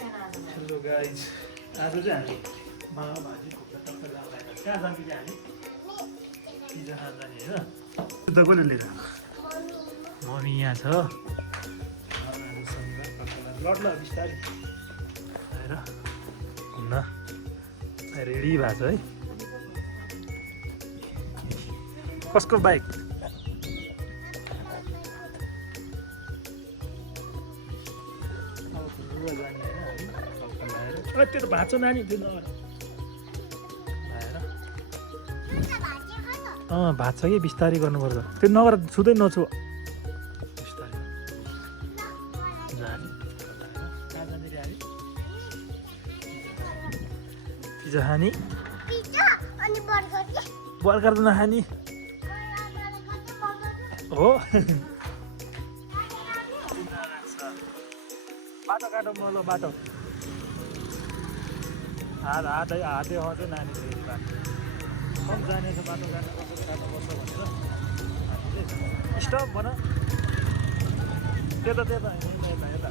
Hello guys, आज चाहिँ हामी मामा भाजी खुट्टा टक्क लगाएर कहाँ जाने कि हामी पिज्जा खान जाने होइन त कसले लिएर मम्मी यहाँ छ लड ल बिस्तारै आएर घुम्न रेडी भएको छ है कसको बाइक त्यो त भाँच्छ नानी त्यो नगर भाँच्छ कि बिस्तारै गर्नुपर्छ त्यो नगर छुँदै नछु बिस्तारै जाने कहाँ जाने रे हामी पिज्जा खाने बर्गर त नखाने हो बाटो काटो म ल बाटो हातै आउँछ नानी फेरि बाटो कम जाने छ बाटो काट्नु कसरी काट्नुपर्छ भनेर हामीले स्टप भन त्यता यता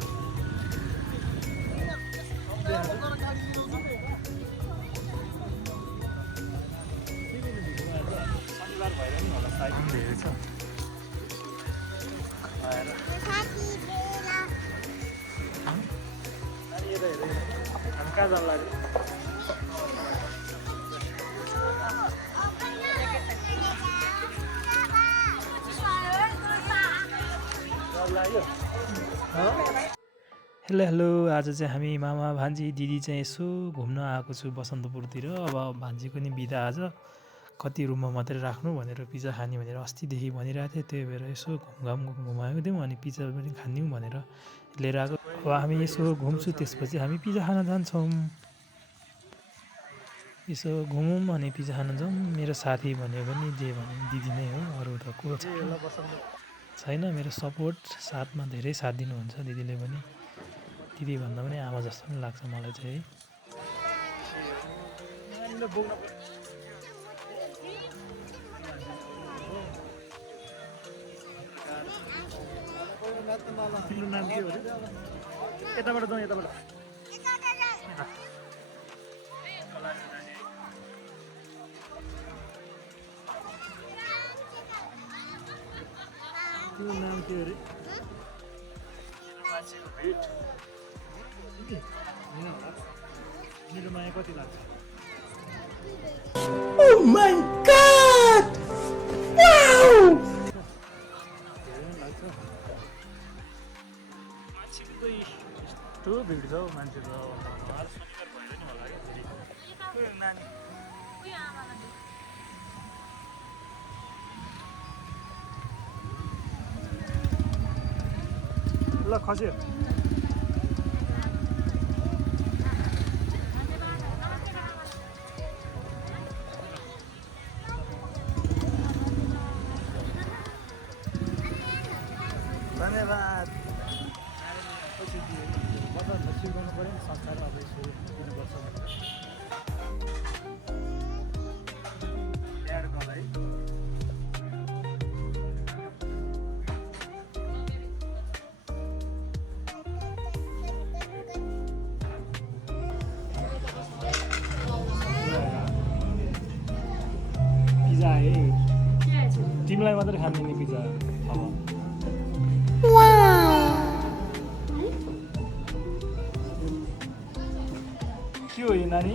शनिबार भएर नि होला साइड धेरै छ आएर नानी यता हेरेर हामी कहाँ जानु लाग्यो हेलो आज चाहिँ हामी मामा भान्जी दिदी चाहिँ यसो घुम्न आएको छु बसन्तपुरतिर अब भान्जीको नि बिदा आज कति रुममा मात्रै राख्नु भनेर पिज्जा खाने भनेर अस्तिदेखि भनिरहेको थिएँ त्यही भएर यसो घुमाएको थियौँ अनि पिज्जा पनि खान्यौँ भनेर लिएर आएको अब हामी यसो घुम्छु त्यसपछि हामी पिज्जा खान जान्छौँ यसो घुमौँ अनि पिज्जा खान जाउँ मेरो साथी भन्यो भने जे भने दिदी नै हो अरू त को छैन मेरो सपोर्ट साथमा धेरै साथ दिनुहुन्छ दिदीले पनि दिदी भन्दा पनि आमा जस्तो पनि लाग्छ मलाई चाहिँ है तिम्रो नाम के हो यताबाट जाउँ यताबाट तिम्रो नाम के हो अरे मान्छेको भेट मेरो माया कति लाग्छ Oh my God! Wow! मान्छेको त यस्तो भिड छ हौ मान्छेको शनिबार भएर नि होला फेरि नानी ल खस्यो धन्यवाद बजार सिकाउनु पऱ्यो नि संस्कार अब यसो दिनुपर्छ एड गर है पिज्जा है तिमीलाई मात्रै खाने नि पिज्जा अब के हो यो नानी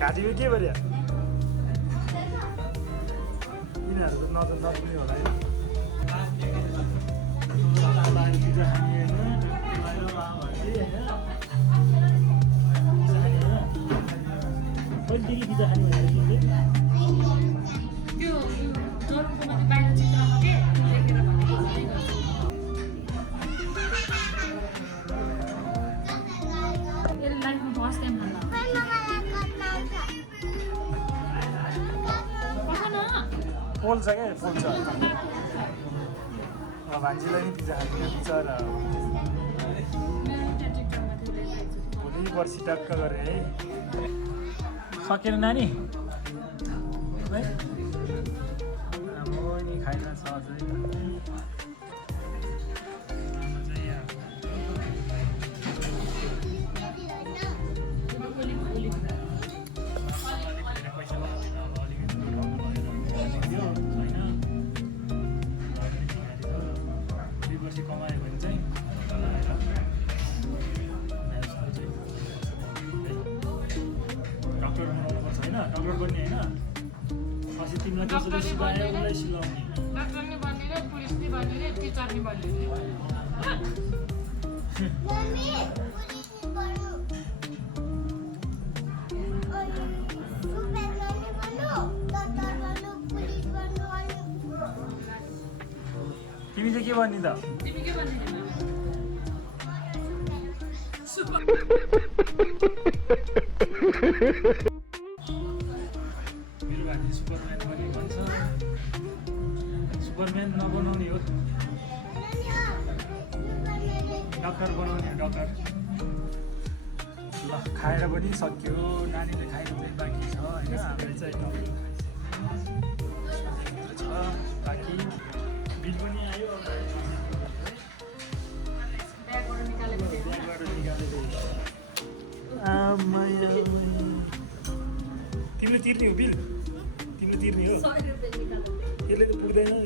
घाँटीमा के गऱ्यो यिनीहरू त नसुने होला है पिज्जा खाने कहिलेदेखि पिज्जा खाने भनेर नरुङको माथि बाहिर चित्र छ के लेखेर भनेको चाहिँ गर्छ यसले लाइफमा फर्स्ट टाइम खाना पोल्छ क्या पोल्छ भान्जीलाई नि पिज्जा खाने बिचरा भोलि पर्सि टक्क गरेँ है सकेन नानी है राम्रो नि खाइन छ अझै कमायो भने चाहिँ डक्टर बनाउनुपर्छ होइन डक्टर बन्ने होइन पछि तिमीलाई कसैले सिकायो उसलाई सिलाउने डक्टर नि बन्ने रे पुलिस नि बन्ने रे टिचर नि बन्ने रे तिमी चाहिँ के बन्ने त तिमी के बन्ने मेरो भान्जी सुपरम्यान बन्ने भन्छ सुपरम्यान नबनाउने हो डक्टर बनाउने हो डक्टर ल खाएर पनि सक्यो नानीले खाएको चाहिँ बाँकी छ होइन हामीले चाहिँ छ बाँकी बिल पनि आयो ब्यागबाट निकालेको तिमीले तिर्ने हो बिल तिमीले तिर्ने हो 100 रुपैयाँ निकाल्नु यसले त पुग्दैन है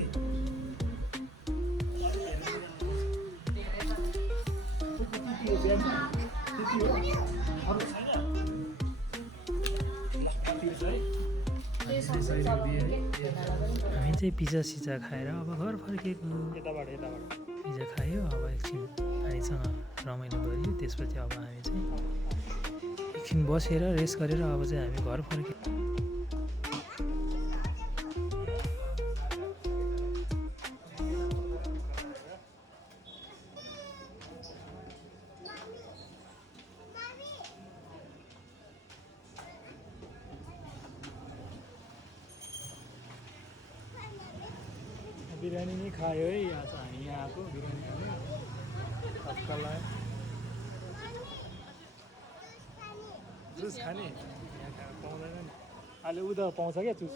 हामी चाहिँ पिज्जा सिजा खाएर अब घर फर्केको पिज्जा खायो अब एकछिन नानीसँग रमाइलो गऱ्यो त्यसपछि अब हामी चाहिँ एकछिन बसेर रेस्ट गरेर अब चाहिँ हामी घर फर्क्यौँ बिरयानी नि खायो है आज हामी यहाँ आएको बिरयानी खायो तत्काललाई जुस खाने यहाँ पाउँदैन नि अहिले उता पाउँछ क्या जुस